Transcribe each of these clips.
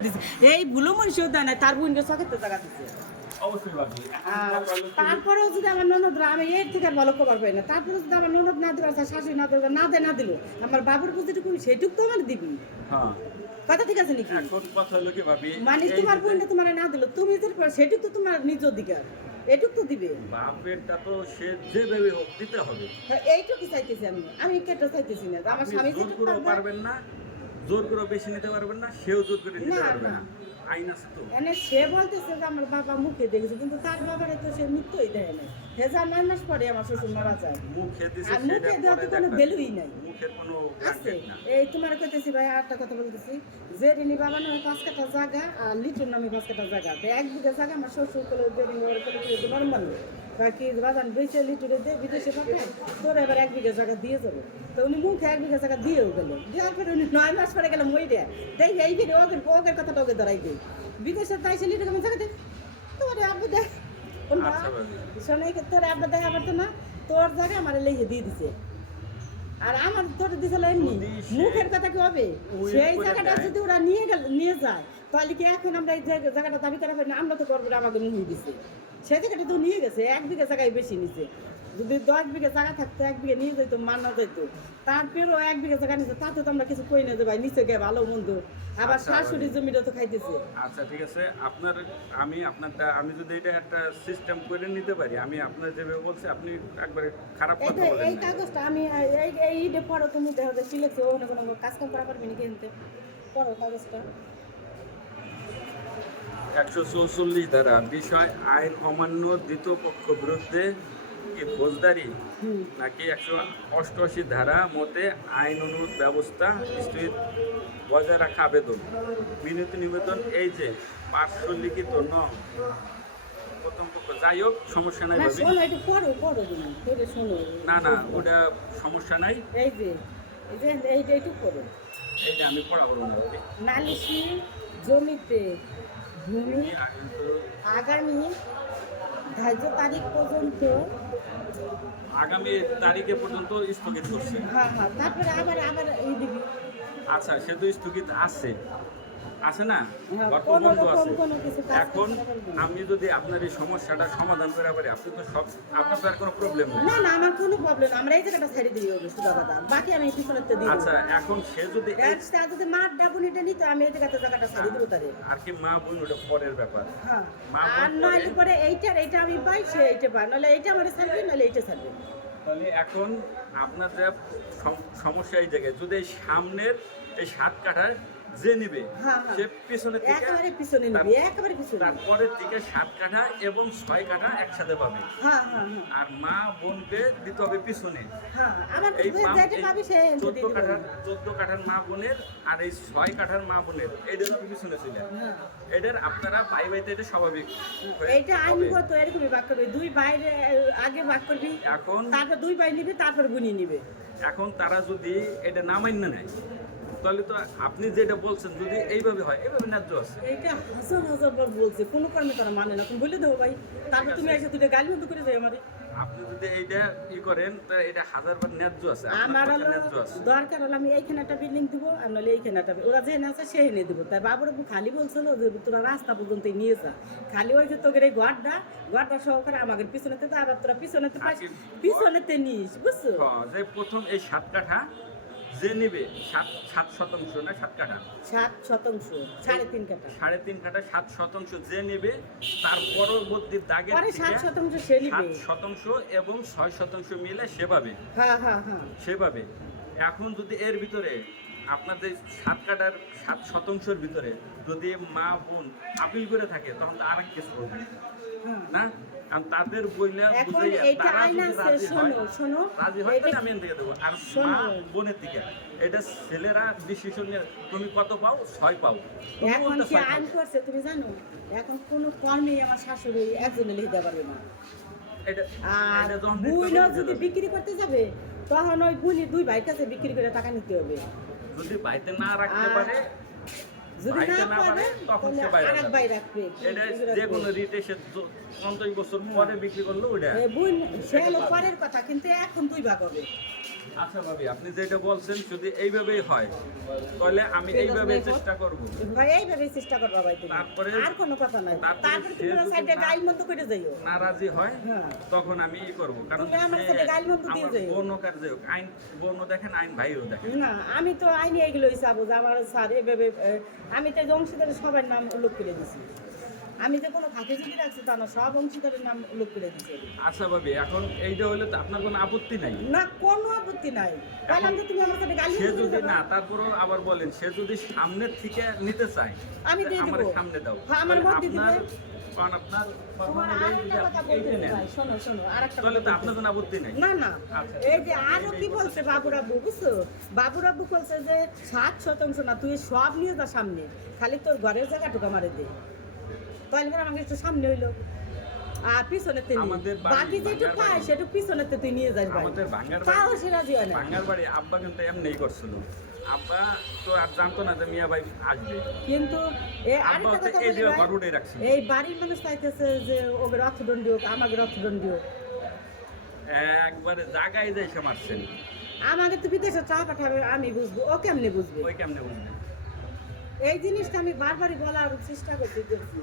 এই ভুলো মনুষ্য দেয় না তার বোনকে চকের তো জায়গা দিচ্ছে। অবশ্যই ভাবি। তারপরেও যদি আমার ননদ আমি এর থেকে ভালো খবর পাই না, তারপরে যদি আমার ননদ না দিবার শাশুড়ি না দেবে না দিল আমার বাবুর বুঝিটুকু সেইটুক তো আমার দিবি। হ্যাঁ, কথা ঠিক আছে নাকি? এখন কথা হলো কি ভাবি, মানে এই তোমার যে বোনটা তোমার না দিল, তুমি সেটুক তো তোমার নিজ অধিকার, এটুক তো দিবে। বাপেরটা তো সে যেভাবে হোক দিতে হবে। হ্যাঁ, এইটুকু চাইতেছি আমি কেটে চাইতেছি না আমার আপনি স্বামী জোর যেটুকু করে পারবে। পারবেন না, জোর করে বেশি নিতে পারবেন না, সেও জোর করে নিতে না, পারবে না। না। আইন আছে তো। মানে সে বলতেছে যে আমার বাবা মুখে দেখেছে, কিন্তু তার বাবারে তো সে মৃত্যুই দেয় না। হেজার 9 মাস পরে আমার শ্বশুর মারা যায়। মুখে দিছে আর সেটা মুখে দেওয়ার তো পরে কোনো দেখা ভ্যালুই নাই। মুখের কোনো আছে কান্টেন্ট না। এই তোমার কইতেছি ভাই, আর একটা কথা বলতেছি যে রিনি বাবা নামে 5 কাঠা জায়গা আর লিটুর নামে 5 কাঠা জায়গা, তো 1 বিঘা জায়গা আমার শ্বশুর করে দেরি ওর করে দিয়ে নরমাল বাকি বাজান বেঁচে লিটুরে দিয়ে বিদেশে পাঠায়, তোর এবার 1 বিঘা জায়গা দিয়ে যাবে। তো উনি মুখে 1 বিঘা জায়গা দিয়েও গেল, দেওয়ার পরে উনি 9 মাস পরে গেলে মই দেয় দেখ এই ফিরে ওদের কথাটা ওকে দাঁড়াই দেয় বিদেশে তাই সে লিটুর জায়গা দেখ তোর আব্বু দেখ আচ্ছা ভাবি। শোনে তোর আব্বু দেখ আবার তো না তোর জায়গা আমার লেগে দিয়ে দিছে। আর আমার তোর দিছিল এমনি যদি সে মুখের কথা কি হবে? উইল সেই করে জায়গাটা দেয়। যদি ওরা নিয়ে যায় তাহলে কি এখন আমরা এই জায়গাটা দাবি করা হয় না? আমরা তো করবো না, আমাদের নিয়ে দিছে সেই জায়গাটা তো নিয়ে গেছে, 1 বিঘা জায়গায় বেশি নিছে। যদি 10 বিঘা জায়গা থাকতো 1 বিঘা নিয়ে যেত মানা যেত, তারপরেও 1 বিঘা জায়গা নিছে তাতে তো আমরা কিছু কই না যে ভাই নিচে গে ভালো মন্দ, আবার আচ্ছা, শাশুড়ির জমিটা তো খাইতেছে। আচ্ছা ঠিক আছে, আমি যদি এটা একটা সিস্টেম করে নিতে পারি, আমি আপনার যেভাবে বলছি আপনি একবারে খারাপ কথা বলেন এই না। কাগজটা আমি এই ঈদে পড়ো, তুমি দেখো যে সিলেক্ট অন্য কোনো কাজ কাম করা পারবে নাকি এনতে পড়ো কাগজটা। 144 ধারা বিষয় আইন অমান্য দ্বিতীয় পক্ষ বিরুদ্ধে কি ফৌজদারি নাকি 188 ধারা মতে আইন অনুরোধ ব্যবস্থা স্থগিত বজায় রাখা আবেদন বিনীত নিবেদন এই যে পার্শ্ব লিখিত প্রথম পক্ষ যাই হোক সমস্যা নাই না ভাবি। শোনো একটু পড়ো তুমি পড়ে শোনো। না ওটা সমস্যা নাই, এই যে এইটা একটু পড়ো। এইটা আমি পড়াবো না ভাবি। নালিশি জমিতে ভূমি আগামী ধার্য তারিখ পর্যন্ত আগামী তারিখে পর্যন্ত স্থগিত করছে। হ্যাঁ তারপরে আবার এই দিবি। আচ্ছা সে তো স্থগিত আছে না, হ্যাঁ, বর্তমান বন্ধ আছে। কোনো কিছু কাজ এখন করতে পারবে না। আমি যদি আপনার এই সমস্যাটা সমাধান করে পারি, আপনি তো আপনার তো আর কোনো প্রবলেম নেই। না আমার কোনো প্রবলেম, আমরা এই জায়গাটা ছেড়ে দিই হবে সুদা কথা, বাকি আমি পিছনেতে দিই। আচ্ছা এখন সে যদি একটা যদি মাঠ ডাবুনিটা নিতে আমি এই জায়গাটা ছেড়ে দেবো তারে। আর কি মা বোন ওটা পরের ব্যাপার। হ্যাঁ মা বোন আর নইলে পরে এইটা আমি পাই, সে এইটা পাই, নাহলে এইটা আমার ছাড়বে নাহলে এইটা ছাড়বে। তাহলে এখন আপনার যে সমস্যা এই জায়গায়, যদি এই সামনের এই 7 কাঠার যে নিবে হ্যাঁ। সে পিছনের দিকে একেবারে পিছনে নিবি, একেবারে পিছনে। তারপরের দিকে 7 কাঠা এবং 6 কাঠা একসাথে পাবে। হ্যাঁ আর মা বোনকে দিতে হবে পিছনে। আমার এই যেটা পাবি সে 14 কাঠার মা বোনের আর এই 6 কাঠার মা বোনের এইটার আপনি পিছনে ছিলেন। এটার আপনারা ভাইতে এটা স্বাভাবিক। এইটা আইনগত এরকমই ভাগ করবি, 2 বাইরে আগে ভাগ করবি, এখন তারপর 2 ভাই নিবি, তারপর গুনি নিবে। এখন তারা যদি এটা না মান্য নেয় তাহলে তো আপনি যেটা বলছেন যদি এইভাবে হয়, এইভাবে ন্যায্য আছে। এইটা হাজার বার বলছে, কোনো কারণে তারা মানে না, তুমি বলে দেবো ভাই, তারপর তুমি এসে দুটো গালি মতো করে যাই আমারে। আপনি যদি এইটা করেন তাহলে এটা 1000 বার ন্যায্য আছে, আমার আপনার হলো কথা ন্যায্য আছে। দরকার হলো আমি এইখানে একটা বিল্ডিং দেবো আর নাহলে এইখানে একটা, ওরা যেখানে আছে সেখানে দেবো। তাই বাবুর খালি বলছিল যে তোরা রাস্তা পর্যন্ত নিয়ে যা, খালি ওই যে তোদের এই ঘরটা সহকারে আমাকে পিছনেতে যা, আবার তোরা পিছনেতে নিস, বুঝছো? যে প্রথম এই 7 কাঠা যে নেবে 7 শতাংশ না 7 কাঠা 7 শতাংশ 3.5 কাঠা 3.5 কাঠা 7 শতাংশ যে নেবে, তার পরবর্তী দাগের পরে থেকে 7 শতাংশ সে নিবে। 7 শতাংশ এবং 6 শতাংশ মিলে সেভাবে হ্যাঁ সেভাবে। এখন যদি এর ভিতরে আপনাদের 7 কাঠার 7 শতাংশের ভিতরে যদি মা বোন আপিল করে থাকে তখন তো আরেক কেস করবে না, কারণ তাদের বইলা এখন বুঝাইয়া এইটা তারা আইন যদি আছে, শোনো রাজি হয় তাহলে আমি এখান থেকে দেবো। আর শোনো। মা বোনের থেকে এটা ছেলেরা ডিসিশন নিয়ে তুমি কত পাও 6 পাও, তুমি এখন বলতে কি 6 পাও। আইন করছে তুমি জানো? এখন কোনো কর্মী আমার শাশুড়ি একজনে লিখতে পারবে না। এটা আর এটা যখন বুইনও বিক্রি যদি করতে বিক্রি করতে যাবে তখন ওই বুনি 2 ভাইয়ের কাছে বিক্রি করে টাকা নিতে হবে। যদি বাইতে না রাখতে আর- পারে যদি বাইরে না না পারে পারে তখন সে তাহলে বাইরে আরেক যাবে। ভাই রাখবে এটা যে কোনো রিটে সে 50 বছর পরে বিক্রি করলো ওটা। বোন সে হলো পরের কথা কিন্তু এখন দুই ভাগ হবে আচ্ছা ভাবি, আপনি যেটা বলছেন যদি এইভাবেই হয় তাহলে আমি এইভাবেই চেষ্টা করব। ভাই এইভাবে চেষ্টা করবা ভাই তুমি তারপরে আর কোনো কথা নাই তারপরে সে তুমি যদি সাইডে না- গাইল মন্দ করে যাইও না রাজি হয় হ্যাঁ তখন আমি ই করবো, কারণ তুমি আমার সে সাথে গাইল-মন্দ দিয়ে আমার যাইও। বোন হোক আর যে হোক, আইন বোনও দেখেন আইন ভাইও দেখেন। না আমি তো আইনি এগুলোই চাবো যে আমার স্যার এভাবে আমি তো এই যে অংশীদারের সবার নাম উল্লেখ করে দিছি আমি যে কোনো ফাঁকে যদি রাখছি তা না সব অংশীদারের নাম উল্লেখ করে দিছি আচ্ছা ভাবি, এখন এইটা হলে তো আপনার কোনো আপত্তি নাই? না কোনো আপত্তি নাই বললাম যে তুমি আমার সাথে গালি সে দিতে যদি যাবে। না, তারপরেও আবার বলেন সে যদি সামনের থেকে নিতে চায় আমি দিয়ে আমার দিব। সামনে দাও। হ্যাঁ, আমার তাহলে মধ্যে দিবে। কারণ আপনার তোমার অনুযায়ী আরেকটা যদি কথা আপনি বলতে এইটা নেন, চাই, শোনো শোনো আরেকটা তাহলে তো কথা আপনার বলতে কোনো আপত্তি নাই। না না আচ্ছা। এই যে আরো কি বলছে বাবুরাব্বু বুঝছো বাবুরাব্বু বলছে যে 60% না তুই সব নিয়ে যা সামনে খালি তোর ঘরের জায়গাটুকু আমারে দে তাহলে করে আমাকে একটু সামনে হইলো আর পিছনে আমাদের বাড়ি, বাকি যেটুকু ভাঙ্গার পায় বাড়ি। সেটুকু পিছনে তুই নিয়ে যাস ভাই আমাদের ভাঙ্গার তাও বাড়ি, সে রাজি হয় না ভাঙ্গার বাড়ি আব্বা কিন্তু এমনিই করছিল। আব্বা তো আর জানতো না যে মিয়া ভাই আসবে। কিন্তু আব্বা আরেকটা হচ্ছে কথা এই বলি যে ভাই, ঘর উঠে রাখছিল। এই বাড়ির মানুষ চাইতেছে যে ওদের অর্থদণ্ডী হোক আমাদের অর্থদণ্ডী হোক একবারে জাগায় যাই সে মারছেন, আমাকে তো বিদেশে চা পাঠাবে আমি বুঝবো ও কেমনে বুঝবে ওই কেমনে বুঝবে? এই জিনিসটা আমি বারবারই বলার চেষ্টা করছি দেখছি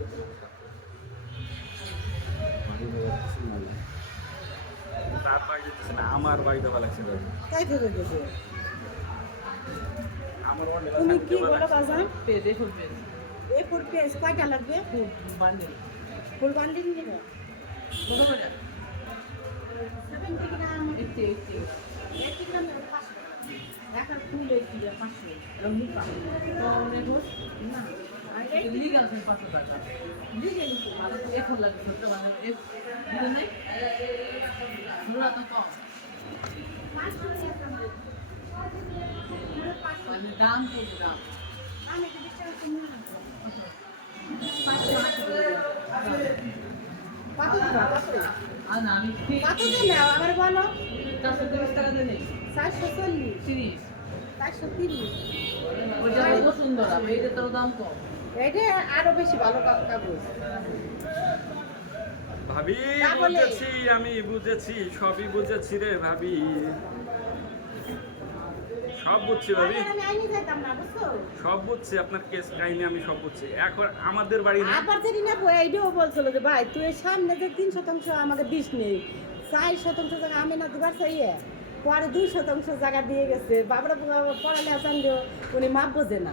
তার বাড়ি যেতেছে না, আমার বাড়িতে ভালো লাগছে দাদা। তাই ভেবে গেছে আমার অনেক তুমি শান্তি কি ভালো বলো লাগছে। বাজান পেঁপে ফুলবে এই ফুল পেঁয়াজ কয়টা লাগবে বান্ডিল ফুল বান্ডিল নেবে কত করে 70 গ্রাম 80 80 গ্রাম 500 একটা ফুল 500 এমনি পাবো তো নেবো না আর এই লিগাল 500 টাকা লিখে নিতে ভালো তো এখন লাগে ছোট মানে এক দিন নাই পুরো তো কম মানে দাম খুব দাম আমি তো বিশ্বাস করি না কত দিবা কত আর না আমি কত দিন নাও আমার বলো 430 টাকা দিয়ে নেই 440 30 430 ওইটা খুব সুন্দর আর এইটা তো দাম কম এটা আরো বেশি ভালো কাগজ ভাবি তা বলে। বুঝেছি, আমি বুঝেছি, সবই বুঝেছি রে ভাবি, সব বুঝছি ভাবি, আমি আইনি যাইতাম না বুঝছো সব বুঝছি, আপনার কেস কাহিনী আমি সব বুঝছি। এখন আমাদের বাড়ি না, আবার যদি না এইটাও বলছিল যে ভাই তুই এই সামনে যে 3% আমাকে দিস নেই 4% জায়গা আমি না দিবার চাই পরে 2% জায়গা দিয়ে গেছে বাবরা পড়ালে আসান উনি মাপ বোঝে না